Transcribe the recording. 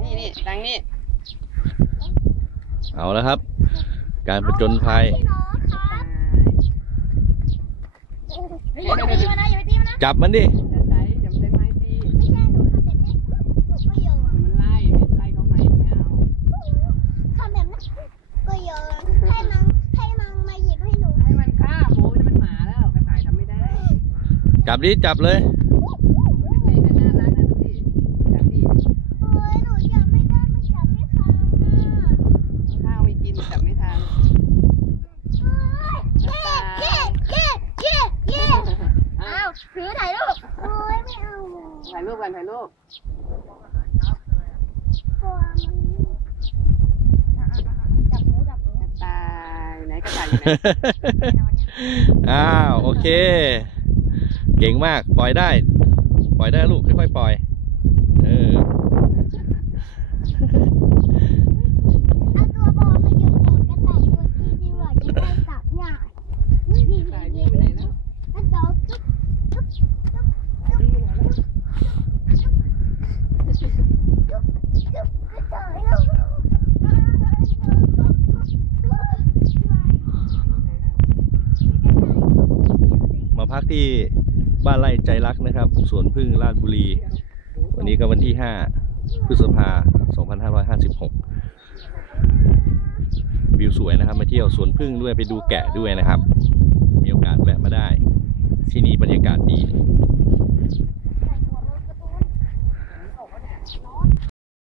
นี่นี่ดังนี่เอาแล้วครับ การผจญภัยตายอย่าไปตีมันนะอย่าไปตีมันนะจับมันดิจะใช้อย่าใช้ไม้ตีไม่ใช่หนูทำแบบนี้หนูก็โยนมันไล่ไล่เขาไหมไม่เอาทำแบบนั้นก็โยนให้มันให้มันมาหยิบให้หนูให้มันฆ่าโอ้ยนั่นมันหมาแล้วกระต่ายทำไม่ได้ จับดิ จับเลย ตัวเล็กๆก็น่ารักนะดูดิจับดิ โอ้ยหนูจับไม่ได้มันจับไม่ทันอะ ข้าวไม่กินจับไม่ทัน เย้เย้เย้เย้เย้ อ้า อ้าว ว ถือถ่ายรูปโอ้ยไม่เอาถ่ายรูปกันถ่ายรูปกลัวมันจับหมูจับหมูกระต่ายไหนกระต่ายอยู่ไหนอ้าวโอเค เก่งมากปล่อยได้ ปล่อยได้ลูกค่อยๆปล่อย เออ พักที่บ้านไร่ใจรักนะครับสวนพึ่งราชบุรี วันนี้ก็วันที่ 5 พฤษภา 2556 วิวสวยนะครับ มาเที่ยวสวนพึ่งด้วยไปดูแกะด้วยนะครับ มีโอกาสแวะมาได้ ที่นี่บรรยากาศดี